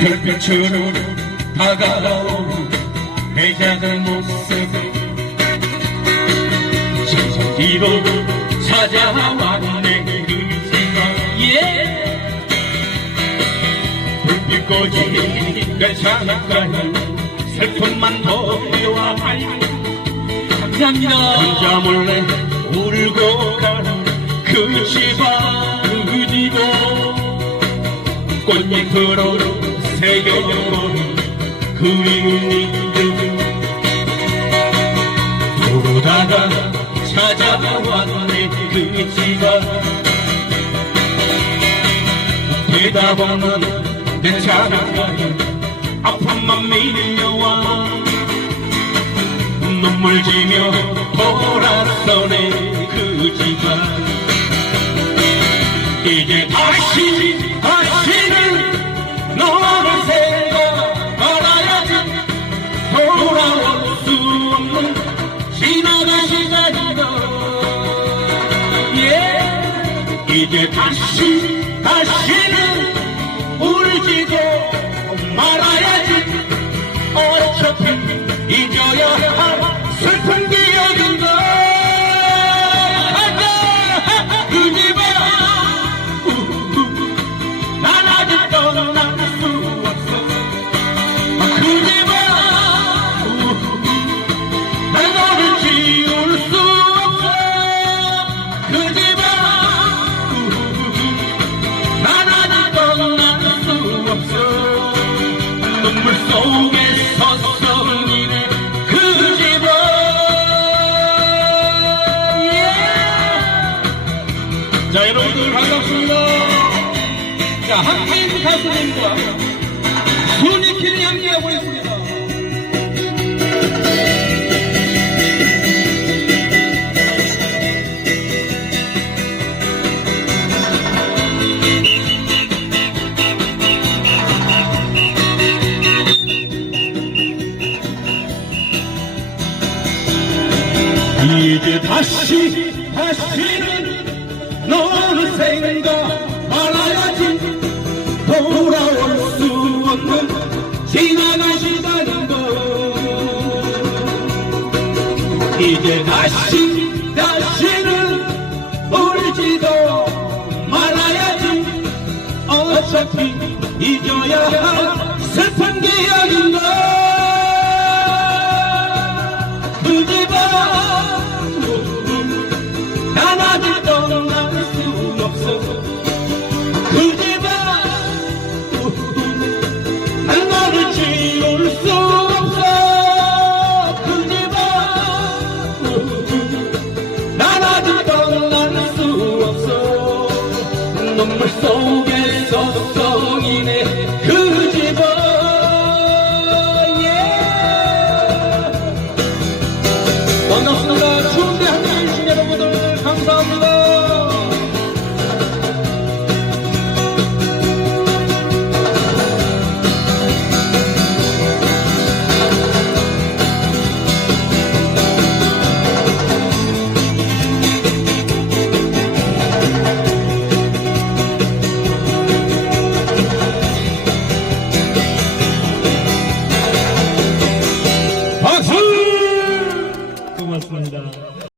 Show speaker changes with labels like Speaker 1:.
Speaker 1: 별빛으로 다가오는 내 작은 모습 뒤로 찾아왔네 그 예. 불빛 꺼진 내 창가에 슬픔만 더해와 감사합니다. 혼자 몰래 울고 가는 그 집안 그 집안 꽃잎으로 새겨본 그림들 그 대답 없는 내 창가에 아픔만 밀려와 눈물 지며 돌아서네 그 집안 이제 다시 이제 다시 다시는 울지도 말아야지. 어차피 잊어야 할슬 자 여러분들 반갑습니다. 자 한민 가수님과 이제 다시 다시는 너를 생각 말아야지. 돌아올 수 없는 지나간 시간인가 이제 다시 다시는 울지도 말아야지. 어차피 잊어야 할 슬픈 기 눈물 속에 속썩이네 그